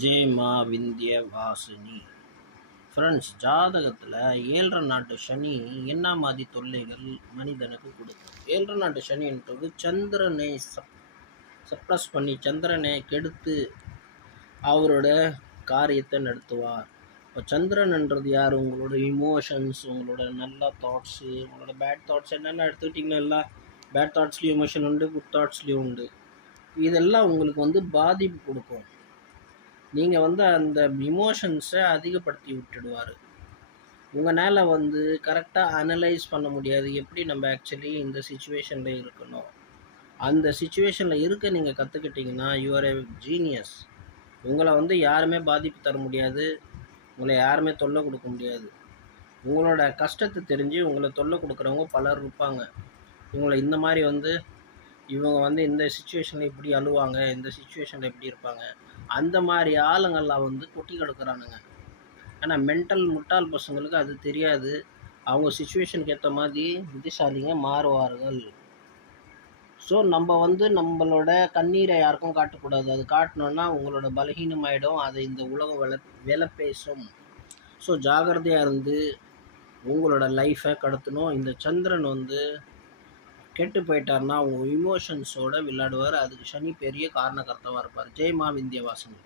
ஜெய் மா விந்தியவாசினி. ஃப்ரெண்ட்ஸ், ஜாதகத்தில் 7 நாட்டு சனி என்ன மாதிரி தொல்லைகள் மனிதனுக்கு கொடுக்கும்? 7 நாட்டு சனின்றது சந்திரனை சப்ரஸ் பண்ணி, சந்திரனை கெடுத்து அவரோட காரியத்தை நடத்துவார். இப்போ சந்திரன்ன்றது யார்? உங்களோட இமோஷன்ஸ், உங்களோட நல்ல தாட்ஸு, உங்களோட பேட் தாட்ஸ் என்னென்ன எடுத்துக்கிட்டிங்கன்னா எல்லாம் பேட் தாட்ஸ்லேயும் இமோஷன் உண்டு, குட் தாட்ஸ்லேயும் உண்டு. இதெல்லாம் உங்களுக்கு பாதிப்பு கொடுக்கும். நீங்கள் அந்த இமோஷன்ஸை அதிகப்படுத்தி விட்டுடுவார். உங்களால் கரெக்டாக அனலைஸ் பண்ண முடியாது. எப்படி நம்ம ஆக்சுவலி இந்த சுச்சுவேஷனில் இருக்கணும், அந்த சுச்சுவேஷனில் இருக்க நீங்கள் கற்றுக்கிட்டிங்கன்னா யூஆர் ஏ ஜீனியஸ். உங்களை யாருமே பாதிப்பு தர முடியாது, உங்களை யாருமே தொல்லை கொடுக்க முடியாது. உங்களோட கஷ்டத்தை தெரிஞ்சு உங்களை தொல்லை கொடுக்குறவங்க பலர் இருப்பாங்க. இவங்களை இந்த மாதிரி இவங்க இந்த சுச்சுவேஷனில் இப்படி அழுவாங்க, இந்த சுச்சுவேஷனில் இப்படி இருப்பாங்க, அந்த மாதிரி ஆளுங்கள்லாம் கொட்டி கிடக்குறானுங்க. ஆனால் மென்டல் முட்டாள் பசங்களுக்கு அது தெரியாது. அவங்க சுச்சுவேஷனுக்கு ஏற்ற மாதிரி புத்திசாலிங்க மாறுவார்கள். ஸோ நம்ம நம்மளோட கண்ணீரை யாருக்கும் காட்டக்கூடாது. அது காட்டணுன்னா உங்களோட பலகீனமாயிடும். அதை இந்த உலகம் விலை பேசும். ஸோ ஜாகிரதையாக இருந்து உங்களோட லைஃப்பை கடத்தணும். இந்த சந்திரன் கெட்டு போயிட்டார்னா அவங்க இமோஷன்ஸோடு விளையாடுவார். அதுக்கு சனி பெரிய காரணகர்த்தாவாக இருப்பார். ஜெய் மா விந்தியவாசினி.